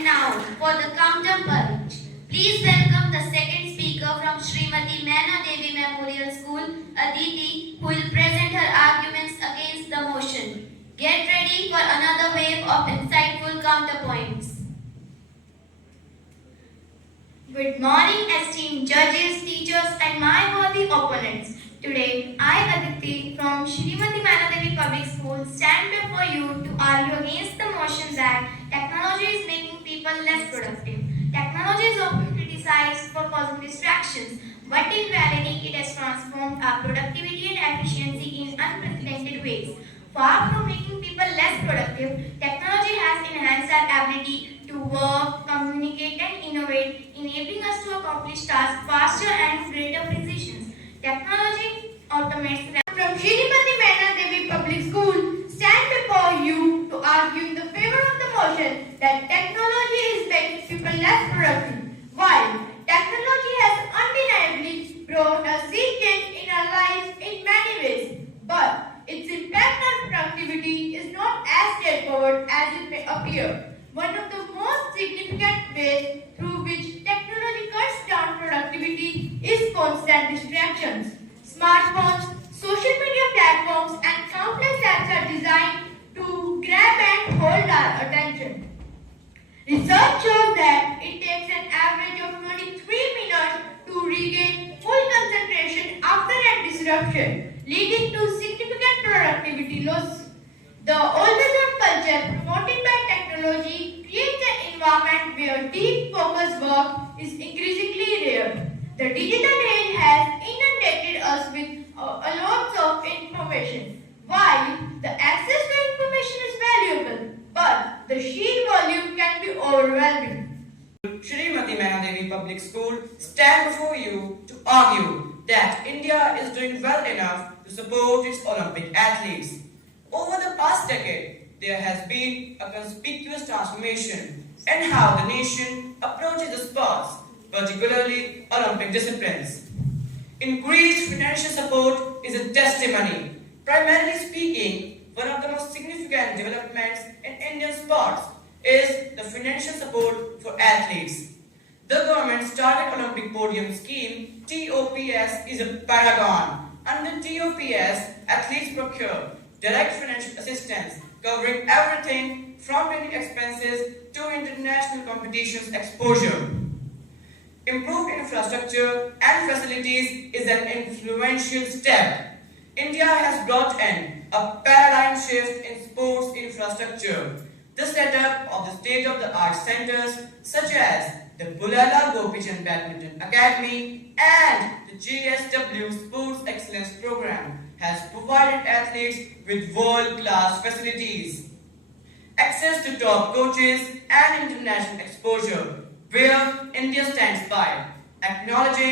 And now for the counterpunch. Please welcome the second speaker from Srimati Maina Devi Memorial School, Aditi, who will present her arguments against the motion. Get ready for another wave of insightful counterpoints. Good morning, esteemed judges, teachers, and my worthy opponents. Today, I, Aditi, from Srimati Maina Devi Public School, stand before you to argue against the motion that technology is making people less productive. Technology is often criticized for causing distractions, but in reality, it has transformed our productivity and efficiency in unprecedented ways. Far from making people less productive, technology has enhanced our ability to work, communicate, and innovate, enabling us to accomplish tasks faster and with greater precision. Technology automates. From Srimati Maina Devi Public School, stand before you to argue in the favor of the motion that technology is making people less productive. While technology has undeniably brought a sea change in our lives in many ways, but its impact on productivity is not as straightforward as it may appear. One of the most significant ways through which technology cuts down productivity is constant distractions. Smartphones, social media platforms, and countless apps are designed to grab and hold our attention. Research shows that it takes an average of 23 minutes to regain full concentration after a disruption, leading to significant productivity loss. The always-on culture promoted by technology creates an environment where deep focused work is increasingly rare. The digital age has inundated us with a lot of information. While the access to information is valuable, but the sheer volume can be overwhelming. Srimati Maina Devi Public School stand before you to argue that India is doing well enough to support its Olympic athletes. Over the past decade, there has been a conspicuous transformation in how the nation approaches the sports, particularly Olympic disciplines. Increased financial support is a testimony. Primarily speaking, one of the most significant developments in Indian sports is the financial support for athletes. The government started Olympic Podium Scheme, TOPS, is a paragon. Under TOPS, athletes procure direct financial assistance covering everything from training expenses to international competitions exposure. Improved infrastructure and facilities is an influential step. India has brought in a paradigm shift in sports infrastructure. The setup of the state-of-the-art centers such as the Bulala Gopichand Badminton Academy and the GSW Sports Excellence Program has provided athletes with world-class facilities, access to top coaches and international exposure, where India stands by, acknowledging